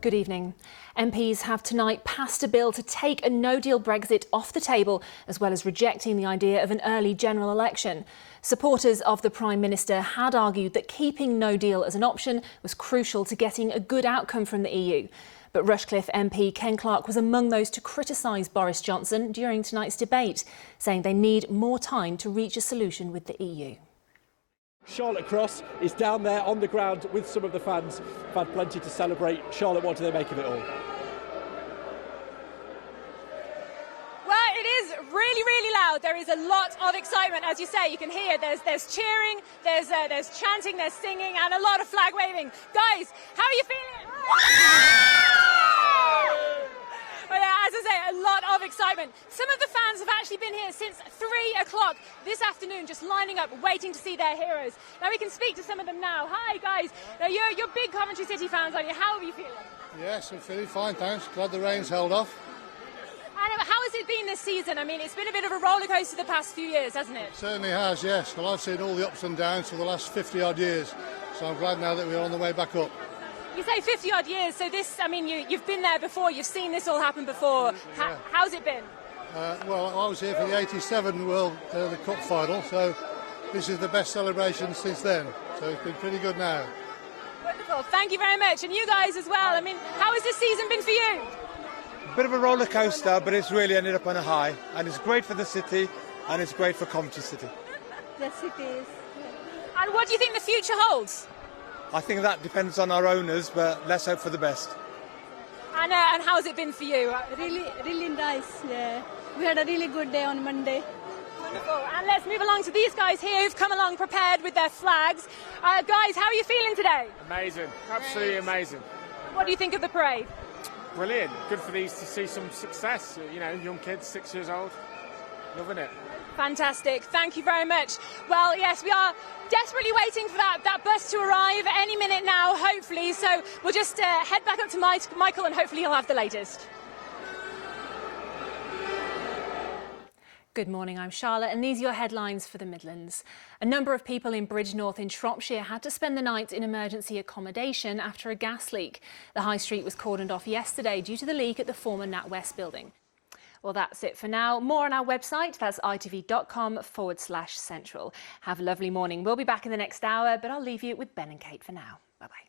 Good evening. MPs have tonight passed a bill to take a no-deal Brexit off the table, as well as rejecting the idea of an early general election. Supporters of the Prime Minister had argued that keeping no deal as an option was crucial to getting a good outcome from the EU. But Rushcliffe MP Ken Clarke was among those to criticise Boris Johnson during tonight's debate, saying they need more time to reach a solution with the EU. Charlotte Cross is down there on the ground with some of the fans. We've had plenty to celebrate. Charlotte, what do they make of it all? Well, it is really loud. There is a lot of excitement, as you say. You can hear there's cheering, there's chanting, there's singing, and a lot of flag waving. Guys, how are you feeling? Well, yeah, as I say, a lot of excitement. Some of the fans have actually been here since 3 o'clock this afternoon, just lining up, waiting to see their heroes. Now we can speak to some of them now. Hi, guys. Now you're big Coventry City fans, aren't you? How are you feeling? Yes, I'm feeling fine, thanks. Glad the rain's held off. And how has it been this season? I mean, it's been a bit of a roller coaster the past few years, hasn't it? It certainly has, yes. Well, I've seen all the ups and downs for the last 50-odd years, so I'm glad now that we're on the way back up. You say 50-odd years, so this, I mean, you've been there before, you've seen this all happen before. Yeah. How's it been? Well, I was here for the '87 World the Cup final, so this is the best celebration since then. So it's been pretty good now. Wonderful, thank you very much. And you guys as well. I mean, how has this season been for you? A bit of a roller coaster, but it's really ended up on a high. And it's great for the city, and it's great for Coventry City. Yes, it is. And what do you think the future holds? I think that depends on our owners, but let's hope for the best. And how has it been for you? Really nice, yeah. We had a really good day on Monday. Wonderful. And let's move along to these guys here who've come along prepared with their flags. Guys, how are you feeling today? Amazing, absolutely amazing. What do you think of the parade? Brilliant. Good for these to see some success. You know, young kids, 6 years old, loving it. Fantastic. Thank you very much. Well, yes, we are desperately waiting for that bus to arrive any minute now, hopefully. So we'll just head back up to Michael and hopefully he'll have the latest. Good morning, I'm Charlotte, and these are your headlines for the Midlands. A number of people in Bridgnorth in Shropshire had to spend the night in emergency accommodation after a gas leak. The high street was cordoned off yesterday due to the leak at the former NatWest building. Well, that's it for now. More on our website, that's itv.com/central. Have a lovely morning. We'll be back in the next hour, but I'll leave you with Ben and Kate for now. Bye-bye.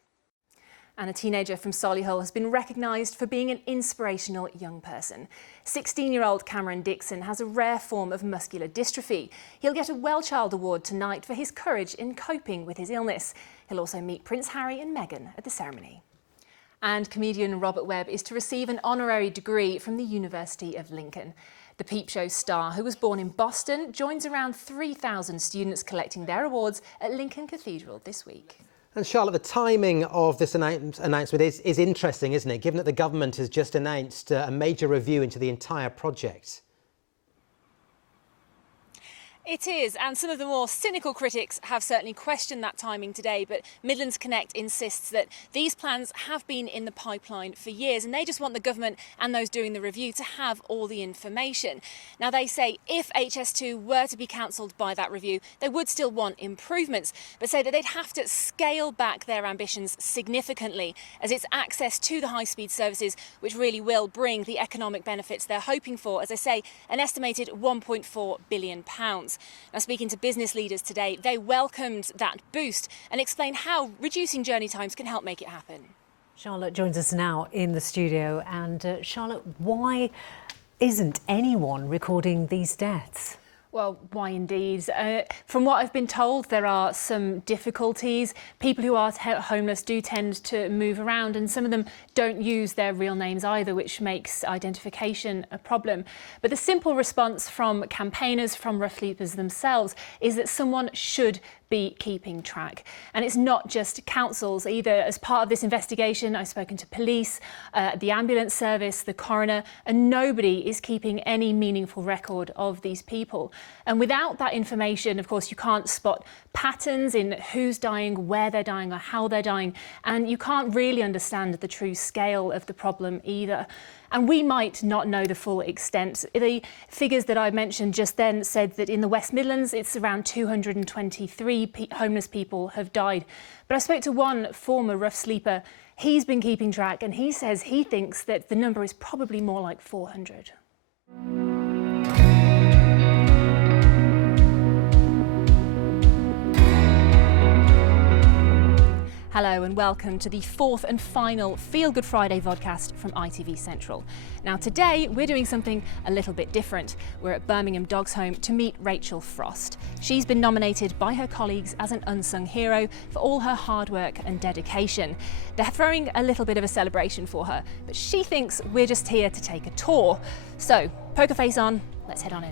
And a teenager from Solihull has been recognised for being an inspirational young person. 16-year-old Cameron Dixon has a rare form of muscular dystrophy. He'll get a Wellchild Award tonight for his courage in coping with his illness. He'll also meet Prince Harry and Meghan at the ceremony. And comedian Robert Webb is to receive an honorary degree from the University of Lincoln. The Peep Show star, who was born in Boston, joins around 3,000 students collecting their awards at Lincoln Cathedral this week. And Charlotte, the timing of this announcement is interesting, isn't it? Given that the government has just announced a major review into the entire project. It is, and some of the more cynical critics have certainly questioned that timing today, but Midlands Connect insists that these plans have been in the pipeline for years and they just want the government and those doing the review to have all the information. Now, they say if HS2 were to be cancelled by that review, they would still want improvements, but say that they'd have to scale back their ambitions significantly, as it's access to the high-speed services which really will bring the economic benefits they're hoping for, as I say, an estimated £1.4 billion. Now, speaking to business leaders today, they welcomed that boost and explained how reducing journey times can help make it happen. Charlotte joins us now in the studio. And Charlotte, why isn't anyone recording these deaths? Well, why indeed? From what I've been told, there are some difficulties. People who are homeless do tend to move around, and some of them don't use their real names either, which makes identification a problem. But the simple response from campaigners, from rough sleepers themselves, is that someone should be keeping track. And it's not just councils either. As part of this investigation, I've spoken to police, the ambulance service, the coroner, and nobody is keeping any meaningful record of these people. And without that information, of course, you can't spot patterns in who's dying, where they're dying, or how they're dying, and you can't really understand the true scale of the problem either. And we might not know the full extent. The figures that I mentioned just then said that in the West Midlands, it's around 223 homeless people have died. But I spoke to one former rough sleeper. He's been keeping track, and he says he thinks that the number is probably more like 400. Hello and welcome to the fourth and final Feel Good Friday vodcast from ITV Central. Now today we're doing something a little bit different. We're at Birmingham Dogs Home to meet Rachel Frost. She's been nominated by her colleagues as an unsung hero for all her hard work and dedication. They're throwing a little bit of a celebration for her, but she thinks we're just here to take a tour. So, poker face on, let's head on in.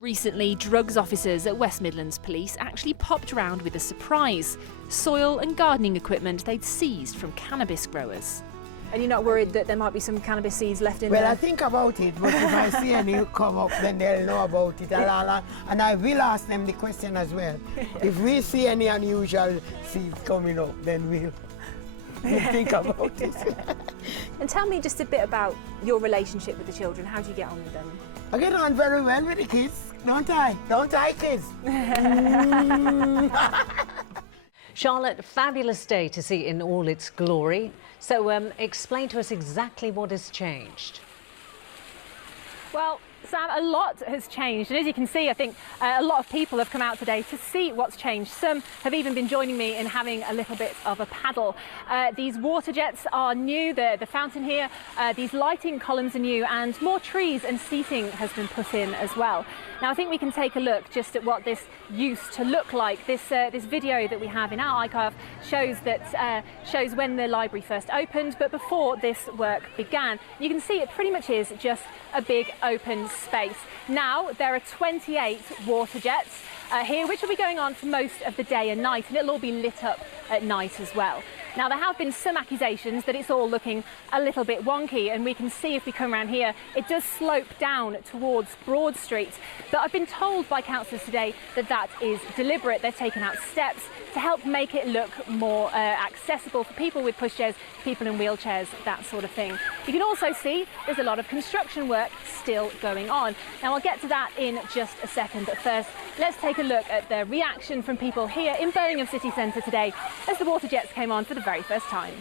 Recently, drugs officers at West Midlands Police actually popped round with a surprise: soil and gardening equipment they'd seized from cannabis growers. And you're not worried that there might be some cannabis seeds left in there? Well, I think about it, but if I see any come up, then they'll know about it. And I will ask them the question as well. If we see any unusual seeds coming up, then we'll think about it. And tell me just a bit about your relationship with the children. How do you get on with them? I get on very well with the kids, don't I? Don't I, kids? Charlotte, fabulous day to see in all its glory. So explain to us exactly what has changed. Well, Sam, a lot has changed, and as you can see, I think a lot of people have come out today to see what's changed. Some have even been joining me in having a little bit of a paddle. These water jets are new, the fountain here, these lighting columns are new, and more trees and seating has been put in as well. Now I think we can take a look just at what this used to look like. This video that we have in our archive shows when the library first opened, but before this work began. You can see it pretty much is just a big open space. Now there are 28 water jets here, which will be going on for most of the day and night, and it'll all be lit up at night as well. Now there have been some accusations that it's all looking a little bit wonky, and we can see if we come around here, it does slope down towards Broad Street. But I've been told by councillors today that that is deliberate. They're taking out steps to help make it look more accessible for people with pushchairs, people in wheelchairs, that sort of thing. You can also see there's a lot of construction work still going on. Now I'll get to that in just a second, but first let's take a look at the reaction from people here in Birmingham City Centre today as the water jets came on for the very first time.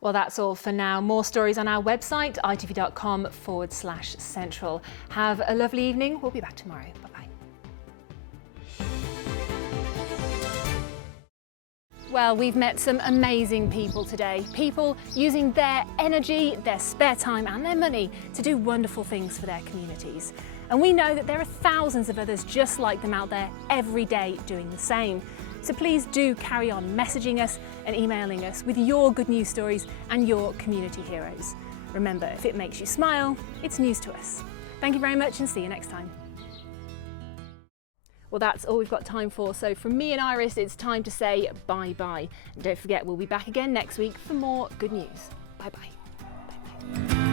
Well, that's all for now. More stories on our website, itv.com/central. Have a lovely evening. We'll be back tomorrow. Bye-bye. Well, we've met some amazing people today. People using their energy, their spare time and their money to do wonderful things for their communities. And we know that there are thousands of others just like them out there every day doing the same. So please do carry on messaging us and emailing us with your good news stories and your community heroes. Remember, if it makes you smile, it's news to us. Thank you very much and see you next time. Well, that's all we've got time for. So from me and Iris, it's time to say bye-bye. And don't forget, we'll be back again next week for more good news. Bye-bye. Bye-bye.